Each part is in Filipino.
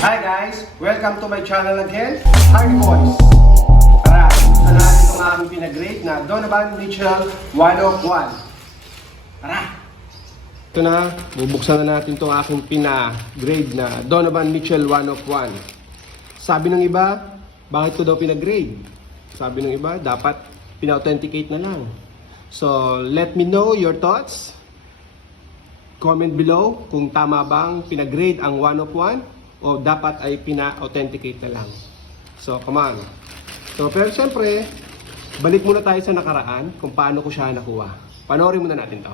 Hi guys! Welcome to my channel again, Hardy Boys. Tara, buksan natin itong aming pinagrate na Donovan Mitchell 101. Tara! Ito na, bubuksan na natin itong aking pinagrade na Donovan Mitchell 101. Sabi ng iba, bakit ko daw pinagrade? Sabi ng iba, dapat pina-authenticate na lang. So, let me know your thoughts. Comment below kung tama bang pinagrade ang 101 o dapat ay pina-authenticate na lang. So, come on. So, pero siyempre, balik muna tayo sa nakaraan kung paano ko siya nakuha. Panoorin muna natin to.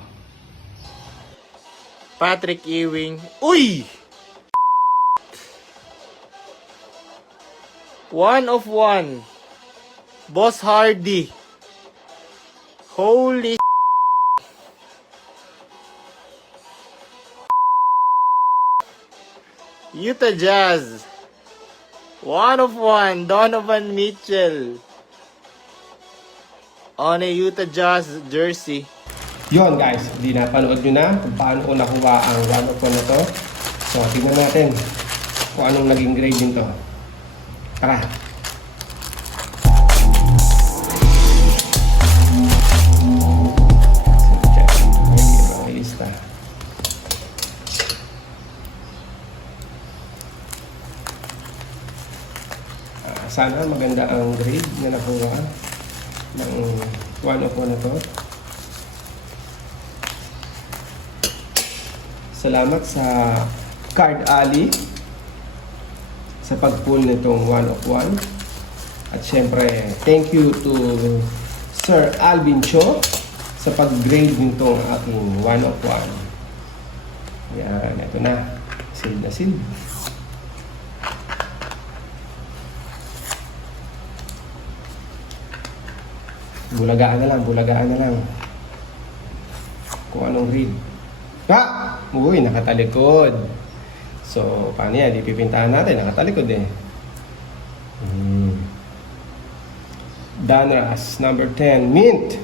Patrick Ewing. Uy! 1 of 1. Boss Hardy. Holy Utah Jazz. 1 of 1. Donovan Mitchell. On a Utah Jazz jersey. Yon guys, hindi napanood nyo na kung paano ko nakuha ang 101 na to. So, tingnan natin kung anong naging grade nito. Tara! Sana maganda ang grade na nakuha ng 101 na to. Salamat sa Card Alley sa pag-pull nitong 101. At syempre, thank you to Sir Alvin Cho sa pag-grade nitong aking 101. Yan, ito na. Sealed na sealed. Bulagaan na lang. Kung anong read. Uy, nakatalikod. So, paano yan? Di pipintahan natin. Nakatalikod eh. Donruss, number 10. Mint.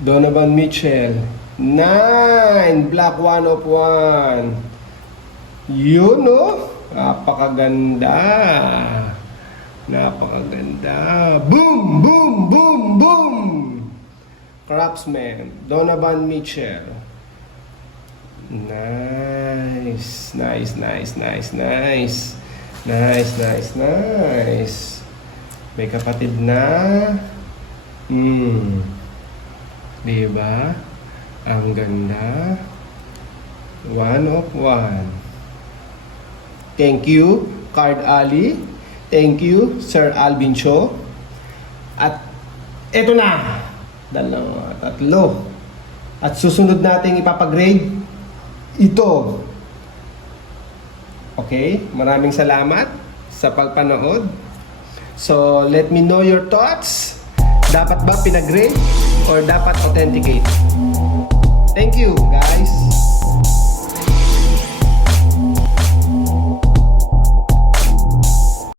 Donovan Mitchell. 9. Black 1 of 1. Yun, no? Napakaganda. Boom! Boom! Boom! Boom! Craftsman, Donovan Mitchell. Nice. May kapatid na. Diba? Ang ganda. 1 of 1. Thank you, Card Alley. Thank you, Sir Alvin Cho. At eto na. 2, 3. At susunod nating ipapagrade ito. Okay? Maraming salamat sa pagpanood. So, let me know your thoughts. Dapat ba pinagrade or dapat authenticate? Thank you, guys.